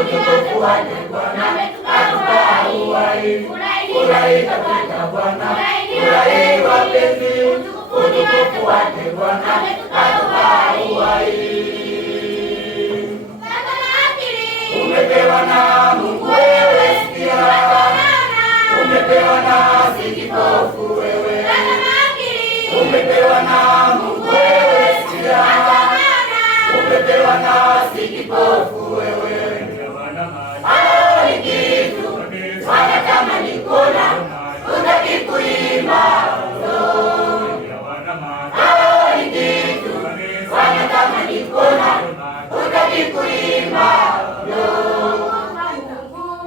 utukufu wake Bwana, atupa uhai. Furahi katika Bwana, furahi wapenzi, utukufu wake Bwana, atupa uhai. Umepewa na Mungu wewe, sikia. Umepewa na si kipofu wewe. Umepewa na Mungu wewe, sikia. Umepewa na si kipofu wewe. Hao ni kitu wanatamani kuona, hutaki kuimba. Hao ni kitu wanatamani kuona, hutaki kuimba.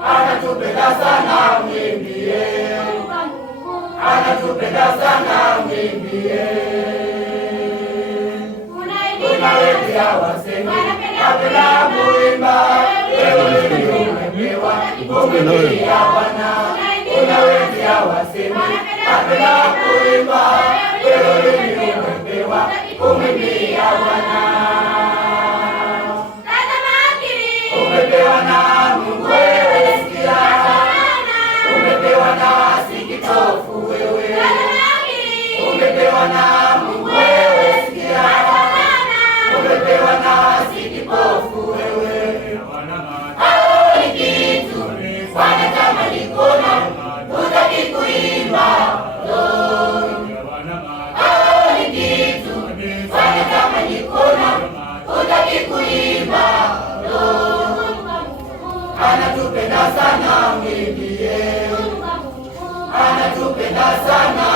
Anatupenda sana mwimbie, anatupenda sana mwimbie. Kuna wengi hawasemi napenda kuimba, wewe ndio umepewa kuimbia Bwana. Kuna wengi hawasemi napenda kuimba, wewe ndio umepewa kuimbia Bwana. Umepewa na Mungu wewe, sikia. Umepewa na si kipofu wewe. Umepewa na Mungu wewe, sikia. Umepewa na si kipofu wewe. Hao ni kitu wanatamani kuona, hutaki kuimba. Hao ni kitu wanatamani kuona, hutaki kuimba. Anatupenda sana mwimbie, anatupenda sana